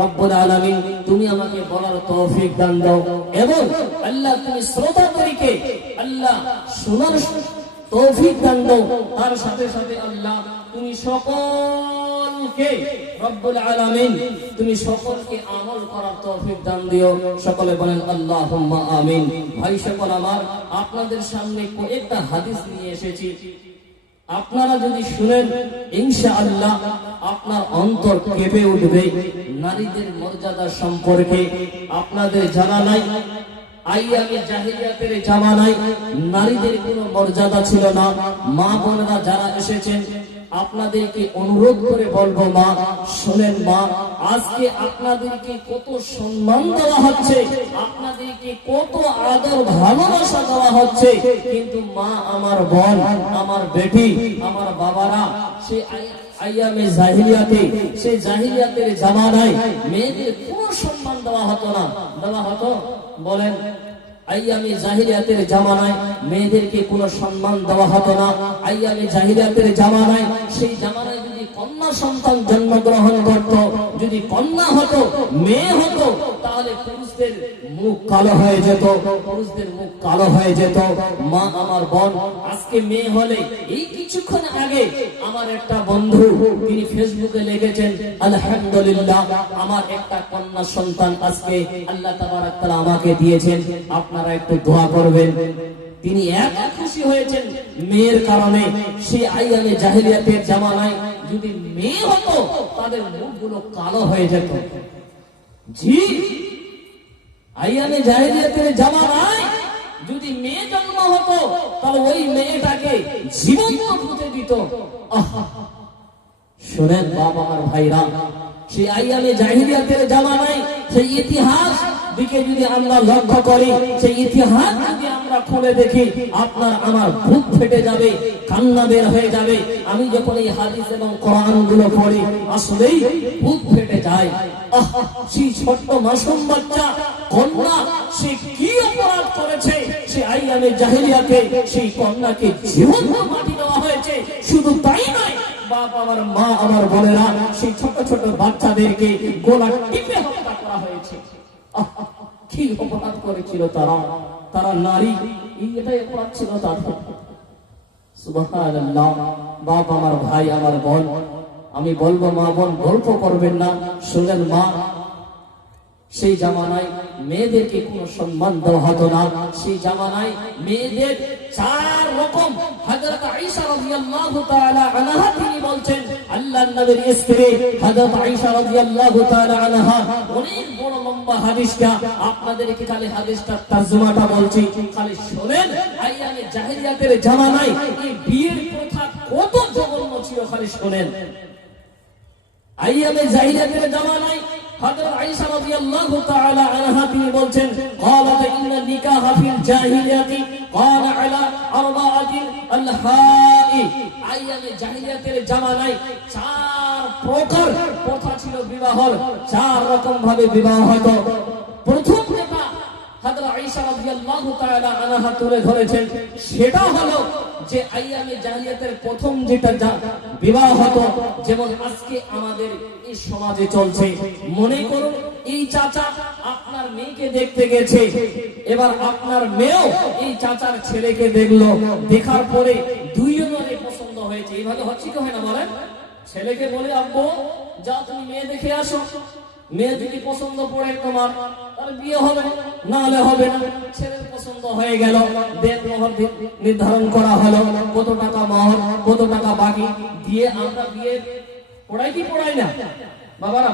রব্বুল আলামিন, তুমি আমাকে বলার তৌফিক দান দাও। এবং আল্লাহ, তুমি শ্রোতাদেরকে আল্লাহ শোনার তৌফিক দান দাও। তার সাথে সাথে আল্লাহ, তুমি সকলকে রব্বুল আলামিন, তুমি সকলকে আমল করার তৌফিক দান দিও। সকলে বলেন, আল্লাহুম্মা আমিন। ভাই সকল আমার, আপনাদের সামনে কয়েকটা হাদিস নিয়ে এসেছি। আপনারা যদি শুনেন, ইনশাআল্লাহ আপনার অন্তর কেঁপে উঠবে। নারীদের মর্যাদা সম্পর্কে আপনাদের জানা নাই। নারীদের কোনো মর্যাদা ছিল না। মা এসেছেন, আপনাদেরকে অনুরোধ করে বলব মা, শোনেন মা, আজকে আপনাদেরকে কত সম্মান দেওয়া হচ্ছে। আপনাদেরকে কত আদর, ভালোবাসা দেওয়া হচ্ছে। কিন্তু মা আমার বোন, আমার বেটি, আমার বাবারা, সে কোনো দেওয়া হতো না। মেয়েদেরকে সম্মান দেওয়া হতো না। জামানায় সেই জামানায় যদি কন্যা সন্তান জন্মগ্রহণ করত, যদি কন্যা হতো, মেয়ে হতো তাহলে পুরুষদের মুখ কালো হয়ে যেত, পুরুষদের মুখ কালো হয়ে যেত। মা আমার বোন, আজকে মেয়ে হলে এই কিছুক্ষণ আগে আমার একটা বন্ধু, তিনি ফেসবুকে আলহামদুলিল্লাহ, আমার একটা কন্যা সন্তান আজকে আল্লাহ আমাকে দিয়েছেন, আপনারা একটু দোয়া করবেন। তিনি এত খুশি হয়েছেন মেয়ের কারণে। সে আইয়ামে জাহিলিয়াতের জামানায় যদি মেয়ে হতো, তাদের মুখগুলো কালো হয়ে যেত। জি আইয়ামে জাহিলিয়াতের জামানায় যদি মেয়ে জন্ম হতো, তাহলে ওই মেয়েটাকে জীবন্ত পুঁতে দিত। শুনেন বাবা আমার ভাইরা, সেই আইয়ানে জাহিলিয়াতের জামানায় সেই ইতিহাস দিকে যদি আমরা লক্ষ্য করি, সেই ইতিহাস যদি আমরা খুলে দেখি, আপনার আমার বুক ফেটে যাবে, কান্না বের হয়ে যাবে। আমি যখন এই হাদিস এবং কোরআনগুলো পড়ি, আসলেই বুক ফেটে যায়। সেই ছোট্ট মাসুম বাচ্চা, কন্যা, সে কি অপরাধ করেছে? সে সেই কন্যাকে মাটি দেওয়া হয়েছে। শুধু তাই নয়, বাপ আমার, মা আমার বোনেরা, সেই ছোট ছোট বাচ্চাদেরকে গোলা টিপে হত্যা করা হয়েছে। কি অপরাধ করেছিল তারা? তারা নারী এটাই অপরাধ ছিল বাপ আমার ভাই আমার বোন, আমি বলব মা বোন, গল্প করবেন না। শুনলেন মা, সেই জামানায় মেয়েদেরকে কোনো সম্মান দেওয়া হতো না। সেই জামানায় মেয়েদের চার রকম। আনহা তিনি বলছেন আল্লাহর নবীর স্ত্রী হযরত আয়েশা রাদিয়াল্লাহু তাআলা আনহা, অনেক বড় লম্বা হাদিসটা আপনাদেরকে খালি হাদিসটার তরজমাটা বলছি। খালি শুনেন আইয়ামে জাহেলিয়াতের জামানায় এই বিয়ের প্রথা কত জঘন্য ছিল, খালি শুনেন। আইয়ামে জাহেলিয়াতের জামানায় হযরত আয়েশা রাদিয়াল্লাহু তাআলা আনহা তিনি বলছেন ক্বালাত ইন্না নিকাহা ফিল জাহিলিয়াতি। قال على اربعه الحاء আইয়ামে জাহিলিয়াতের জামানায় চার প্রকার প্রথা ছিল বিবাহর চার রকম ভাবে বিবাহ হতো প্রথম যেটা যে আমাদের এই সমাজে চলছে। মনে করুন, এই চাচা আপনার মেয়েকে দেখতে গেছে, এবার আপনার মেয়েও এই চাচার ছেলেকে দেখল। দেখার পরে দুইজনের পছন্দ হয়েছে। এইভাবে হচ্ছে কি হয় না বলেন? ছেলেকে বলে, আব্বু, যাও তুমি মেয়ে দেখে আসো। মেয়ে যদি পছন্দ পড়ে তোমার বিয়ে হবে না হলে হবে না। পছন্দ হয়ে নির্ধারণ করা হলো। কত টাকা মোহর, কত টাকা বাকি? দিয়ে আমরা বিয়ে পড়াই কি পড়াই না? বাবারা